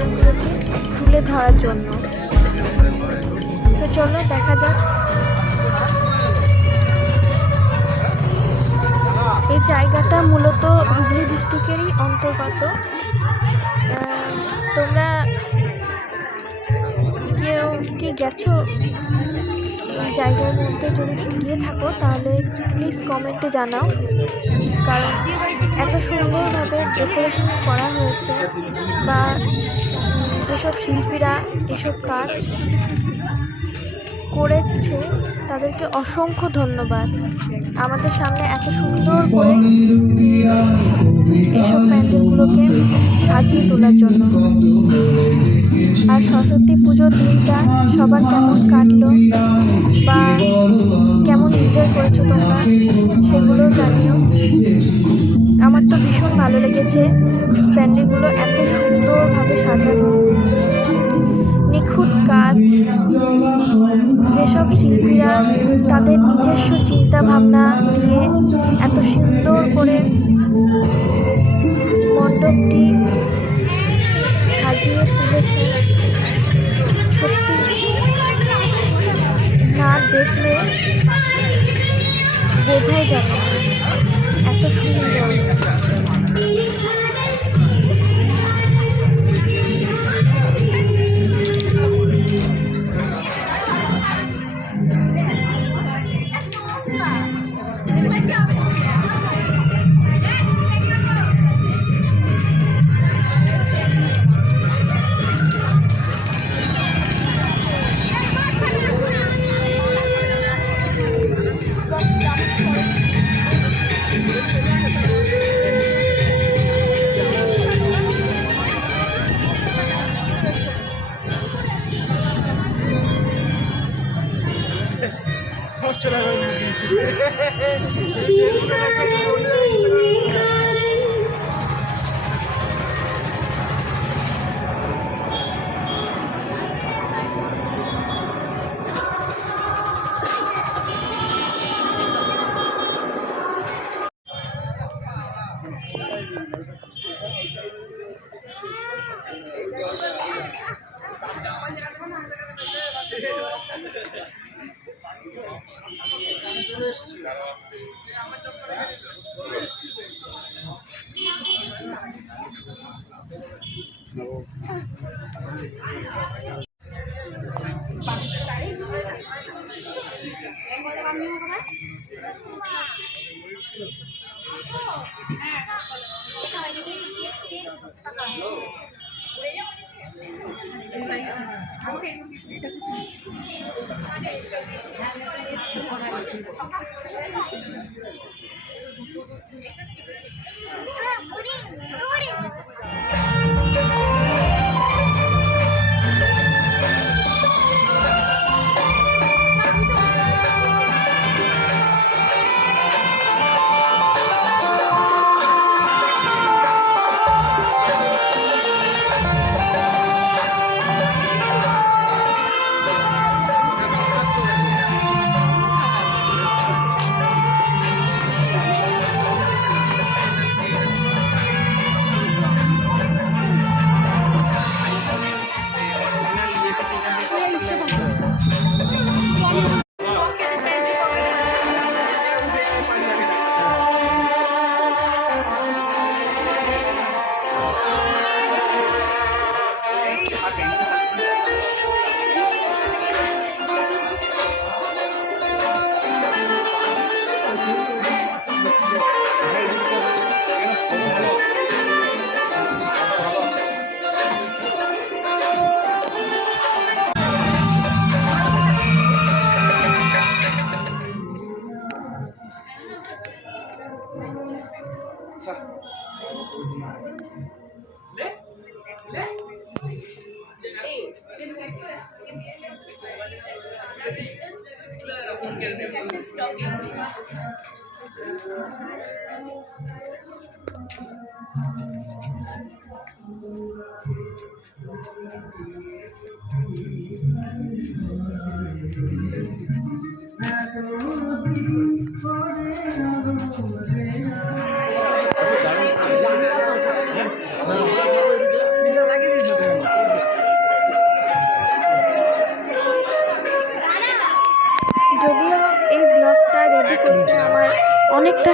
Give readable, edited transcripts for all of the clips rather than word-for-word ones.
প্যান্ডেলগুলোকে তুলে ধরার জন্য। তো চলো দেখা যাক। এই জায়গাটা মূলত হুগলি ডিস্ট্রিক্টেরই অন্তর্গত। তোমরা কেউ কি গেছো এই জায়গার মধ্যে? যদি গিয়ে থাকো তাহলে প্লিজ কমেন্টে জানাও, কারণ এত সুন্দরভাবে ডেকোরেশন করা হয়েছে, বা যেসব শিল্পীরা এসব কাজ করেছে তাদেরকে অসংখ্য ধন্যবাদ। আমাদের সামনে এত সুন্দর করে এইসব প্যান্ডেলগুলোকে সাজিয়ে তোলার জন্য। আর সরস্বতী পুজোর দিনটা সবার কেমন কাটলো বা কেমন এনজয় করেছো তোমরা, সেগুলো জানিও। আমার তো ভীষণ ভালো লেগেছে প্যান্ডেলগুলো, এত সুন্দরভাবে সাজানো, নিখুঁত কাজ। যেসব শিল্পীরা তাদের নিজস্ব চিন্তা ভাবনা দিয়ে এত সুন্দর করে মণ্ডপটি সাজিয়ে তুলেছে, সত্যি না দেখলে বোঝাই যাবে না এত সুন্দর।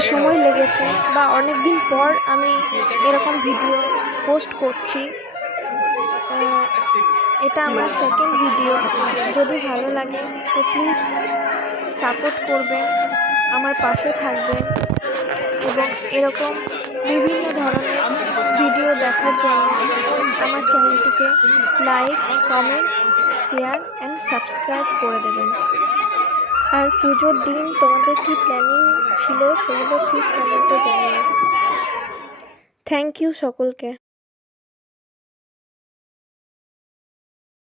সময় লেগেছে বা অনেক দিন পর আমি এরকম ভিডিও পোস্ট করছি। এটা আমার সেকেন্ড ভিডিও। যদি ভালো লাগে তো প্লিজ সাপোর্ট করবেন, আমার পাশে থাকবেন এবং এরকম বিভিন্ন ধরনের ভিডিও দেখার জন্য আমার চ্যানেলটিকে like, comment, share and subscribe করে দেবেন। আর পুজোর দিন তোমাদের কি প্ল্যানিং ছিল সেগুলো প্লিজ কমেন্টে জানিও। থ্যাংক ইউ সকলকে।